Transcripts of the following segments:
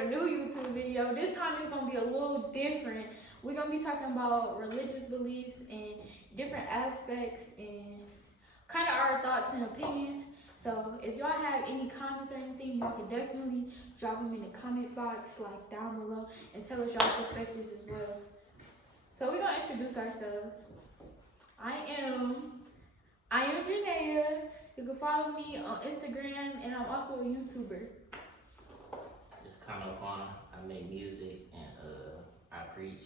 with a new YouTube video. This time it's gonna be a little different. We're gonna be talking about religious beliefs and different aspects and kind of our thoughts and opinions. So if y'all have any comments or anything, y'all can definitely drop them in the comment box, like down below, and tell us y'all perspectives as well. So we're gonna introduce ourselves. I am Janaea. You can follow me on Instagram, and I'm also a YouTuber. It's CountUpQuan. I make music and I preach,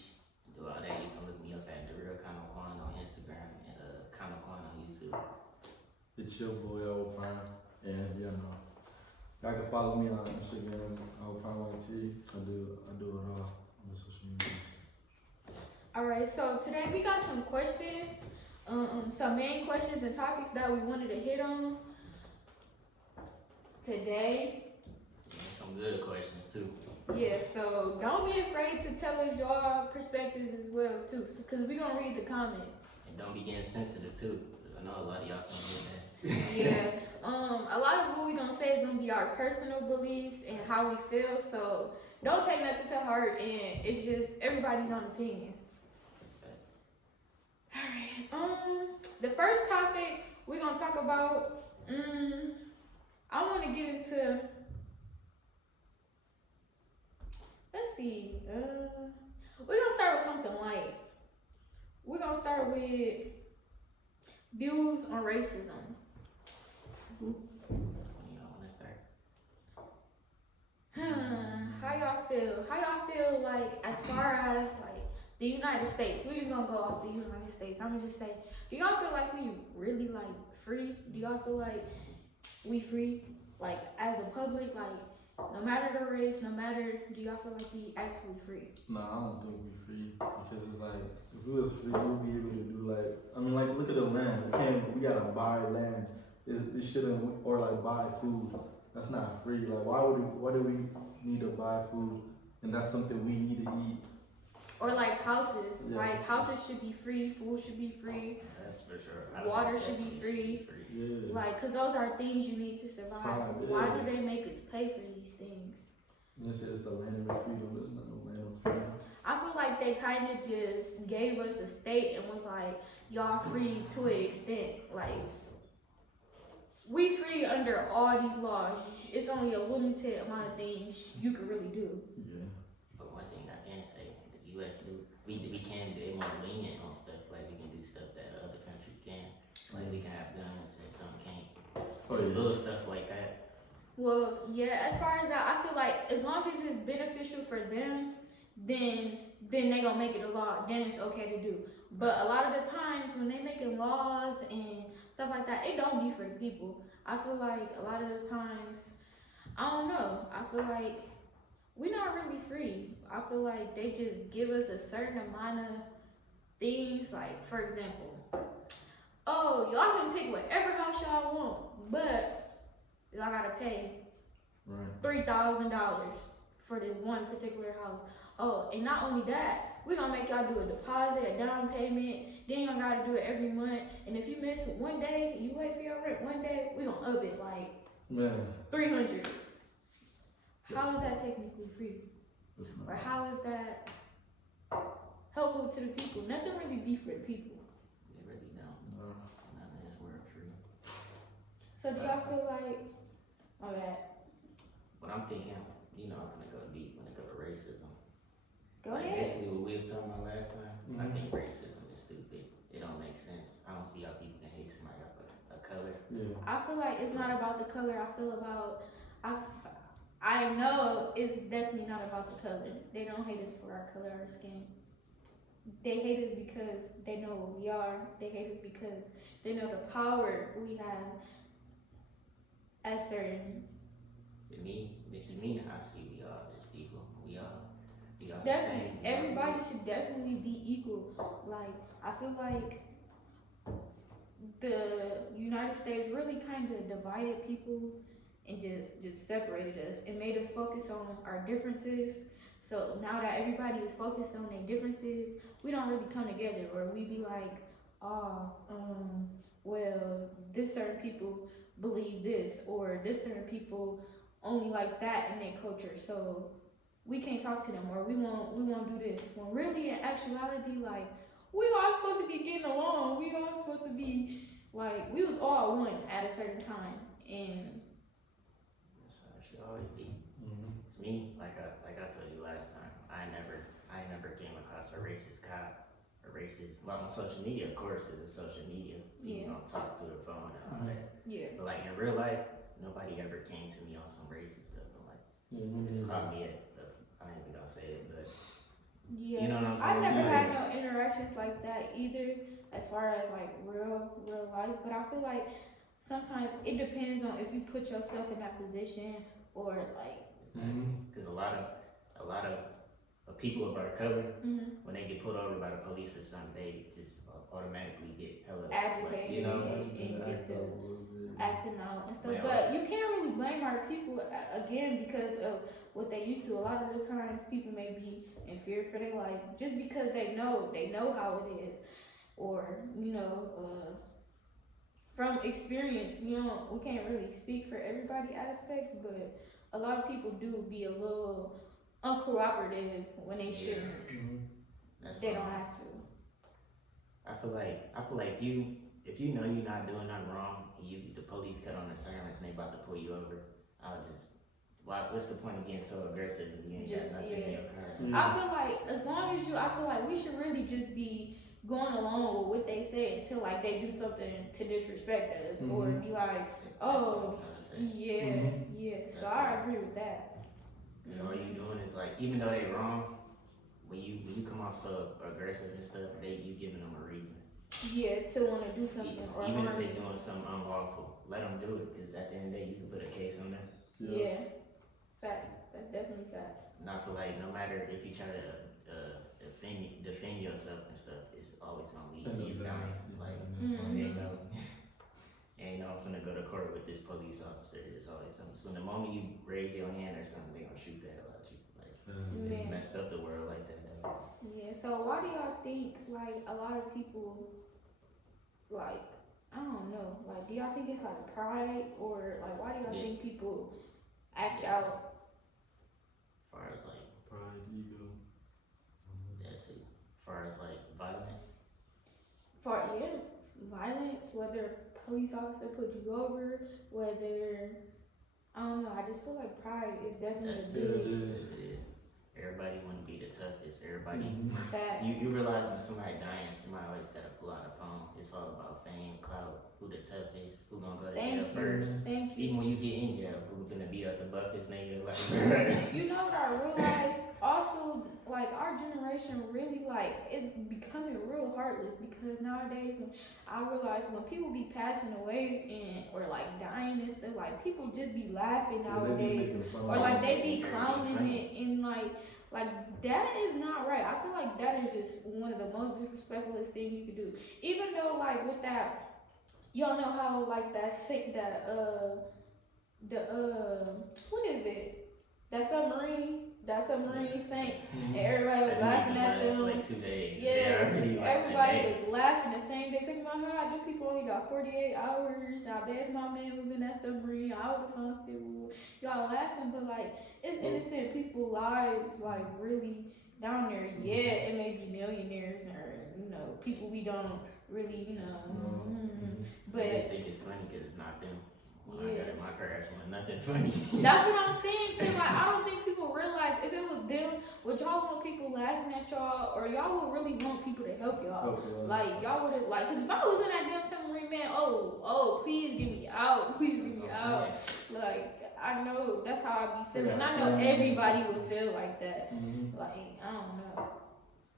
do all that. You can look me up at The Real CountUpQuan on Instagram and CountUpQuan on YouTube. It's your boy AwaPrime, and y'all can follow me on Instagram, AwaPrime. I do it all on the social media. Alright, so today we got some questions, some main questions and topics that we wanted to hit on today. And some good questions too. Yeah, so don't be afraid to tell us your perspectives as well too, because we're gonna read the comments. And don't be getting sensitive too. I know a lot of y'all can get that. Yeah, a lot of what we're gonna say is gonna be our personal beliefs and how we feel, so don't take nothing to heart, and it's just everybody's own opinions. Alright, the first topic we're gonna talk about, I wanna get into, let's see, we're gonna start with something light. We're gonna start with views on racism. When y'all want to start? How y'all feel? How y'all feel like as far as like the United States? We're just gonna go off the United States. I'm gonna just say, do y'all feel like we really like free? Do y'all feel like we free? Like as a public, like no matter the race, no matter, do y'all feel like we actually free? No, I don't think we free, because it's like, if we was free, we'd be able to do like, look at the land. We gotta buy land. It shouldn't, or like buy food. That's not free. Like why do we need to buy food? And that's something we need to eat. Or like houses, Yeah. like houses should be free, food should be free, That's for sure. water should be free. Yeah. Like, cause those are things you need to survive. Yeah. Why do they make us pay for these things? This is the land of freedom. There's not no land of freedom. I feel like they kind of just gave us a state and was like, y'all free to an extent. Like, we free under all these laws. It's only a limited amount of things you can really do. Yeah. But one thing I can say, the U.S. do, we can be more lenient on stuff. Like we can do stuff that other countries can. Like we can have guns and some can't. Oh, yeah. Little stuff like that. Well, yeah, as far as that, I feel like as long as it's beneficial for them, then they gonna make it a law. Then it's okay to do. But a lot of the times when they making laws and stuff like that, it don't be for the people. I feel like a lot of the times, I don't know. I feel like we're not really free. I feel like they just give us a certain amount of things. Like, for example, oh, y'all can pick whatever house y'all want, but y'all gotta pay $3,000 for this one particular house. Oh, and not only that, we're gonna make y'all do a deposit, a down payment, then y'all gotta do it every month. And if you miss one day, you wait for your rent one day, we gonna up it like $300. How is that technically free? Or how is that helpful to the people? Nothing really be for the people. They really don't. No. None of this work free. So do y'all feel like, my bad. But I'm thinking, you know, I'm gonna go deep when it comes to racism. Go Like, ahead. basically what we was talking about last time, I think racism is stupid. It don't make sense. I don't see how people can hate somebody off a color. Yeah. I feel like it's not about the color. I know it's definitely not about the color. They don't hate us for our color or skin. They hate us because they know what we are. They hate us because they know the power we have as certain. To me, I see we all just people. We all the Definitely, same. everybody should definitely be equal. Like, I feel like the United States really kind of divided people and just separated us and made us focus on our differences. So now that everybody is focused on their differences, we don't really come together, or we be like, well, this certain people believe this, or this certain people only like that in their culture. So we can't talk to them, or we won't do this. When really in actuality, like, we all supposed to be getting along. We all supposed to be like, we was all one at a certain time. And That's how it should always be. Mm-hmm. It's me, like I told you last time, I never came across a racist cop, well, on social media, of course, it was social media. You Yeah. know, talk through the phone and all that. yeah, But like in real life, nobody ever came to me on some racist stuff. I'm like, just call me it. I ain't even gonna say it, but yeah. you know what I'm I saying? never Yeah. had no interactions like that either, as far as like real life. But I feel like sometimes it depends on if you put yourself in that position, or like, Because a lot of people of our color, mm-hmm. when they get pulled over by the police or something, they just automatically get hella agitated, like, you know. and get to acting out and stuff. Yeah. But you can't really blame our people again because of what they used to. A lot of the times, people may be in fear for their life just because they know how it is, or from experience. We can't really speak for everybody aspects, but a lot of people do be a little uncooperative when they shouldn't. That's They why don't have to. I feel like if you know you're not doing nothing wrong, and the police cut on the sirens and they about to pull you over, what's the point of getting so aggressive if you ain't got nothing in your car? I feel like I feel like we should really just be going along with what they say until like they do something to disrespect us, or be like, oh, yeah. So I agree with that. Cause all you doing is like, even though they wrong, when you come off so aggressive and stuff, you giving them a reason. Yeah, to want to do something or even if harm. they doing something unlawful, let them do it. Cause at the end of the day, you can put a case on them. Yeah, facts. That's definitely facts. And I feel like no matter if you try to defend yourself and stuff, it's always gonna lead to you dying. Like, ain't no I'm finna go to court with this police officer. There's always something. So the moment you raise your hand or something, they gonna shoot the hell out of you. Like, it's messed up the world like that though. Yeah. So why do y'all think like a lot of people, like, I don't know, like, do y'all think it's like pride, or like why do y'all think people act out? As far as like pride, ego. that too. As far as like violence. Violence, whether police officer put you over, whether, I don't know, I just feel like pride is definitely a big It is. Everybody wanna be the toughest. Everybody. fact. You realize when somebody dying, somebody always gotta pull out a phone. It's all about fame, clout, who the toughest, who gonna go to jail first. Thank you. Even when you get in jail, who finna beat up the buffest nigga? Like, You know what I realized? Also, like, our generation really, like, it's becoming real heartless, because nowadays, I realize when people be passing away or like dying and stuff, like, people just be laughing nowadays, or like they be clowning it, and like that is not right. I feel like that is just one of the most disrespectful things you could do. Even though, like, with that, y'all know how like what is it? That submarine sank, and everybody was laughing at them. Like 2 days. Yes, Like everybody was laughing the same day. Talking about how them people only got 48 hours. How bad my man was in that submarine. I would have found people. Y'all laughing, but like, it's innocent people's lives, like, really down there. Yeah, it may be millionaires or people we don't really They but just think it's funny because it's not them. When I got in my crash, wasn't nothing funny. that's what I'm saying. Cause like, I don't think people realize if it was them, would y'all want people laughing at y'all, or y'all would really want people to help y'all? Like, y'all would have, like, cause if I was in that damn submarine, man, oh, please get me out, please get me out. Like, I know that's how I be feeling. I know everybody would feel like that. Like, I don't know.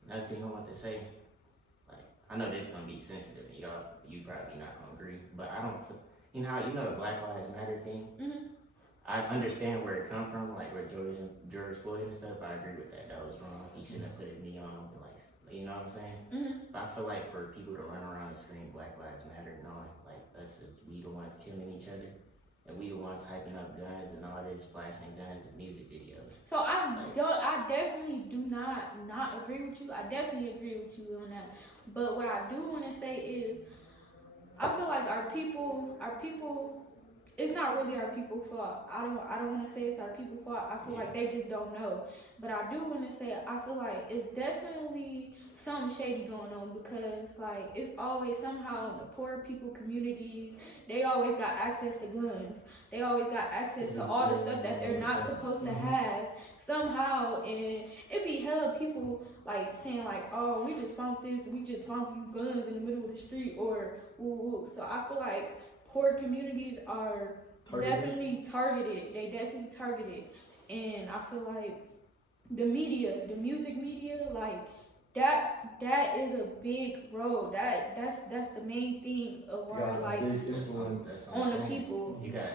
Another thing I want to say, like, I know this is gonna be sensitive, and you probably not gonna agree, but I don't. You know the Black Lives Matter thing? I understand where it come from, like where George Floyd and stuff. I agree with that. That was wrong. He shouldn't have put a knee on him. Like, you know what I'm saying? But I feel like for people to run around and scream Black Lives Matter, knowing like us as we the ones killing each other, and we the ones hyping up guns and all this, flashing guns and music videos. So I definitely do not agree with you. I definitely agree with you on that. But what I do want to say is, I feel like our people it's not really our people's fault. I don't want to say it's our people's fault. I feel like they just don't know. But I do want to say I feel like it's definitely something shady going on, because like it's always somehow in the poor people communities, they always got access to guns. They always got access to all the stuff that they're not supposed to have somehow, and it be hella people like saying like, oh, we just found this, we just found these guns in the middle of the street, or woo. So I feel like poor communities are definitely targeted. They definitely targeted, and I feel like the media, the music media, like that is a big role. That's the main thing of why like influence on the people. You got,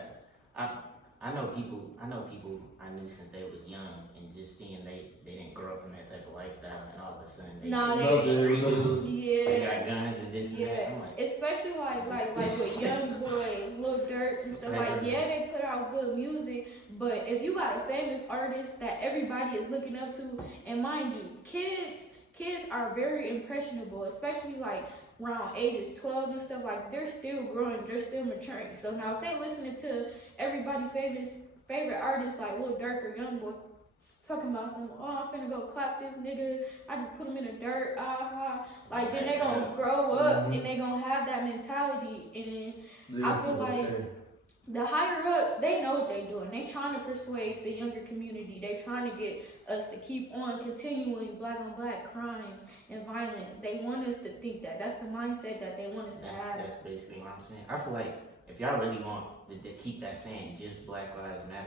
I know people I knew since they was young, and just seeing they didn't grow up in that type of lifestyle, and all of a sudden they street dudes, they got guns and this and that. I'm like, especially like with Young Boy, Lil Durk and stuff like, yeah, they put out good music, but if you got a famous artist that everybody is looking up to, and mind you, kids are very impressionable, especially like around ages 12 and stuff, like they're still growing, they're still maturing. So now if they listening to everybody's favorite artists like Lil Durk or Young Boy talking about some, oh, I'm finna go clap this nigga, I just put him in the dirt, like then they gonna grow up and they gonna have that mentality, and I feel like the higher ups, they know what they doing. They trying to persuade the younger community. They trying to get us to keep on continuing black on black crimes and violence. They want us to think that. That's the mindset that they want us to have. That's basically what I'm saying. I feel like if y'all really want to keep that saying, just Black Lives Matter,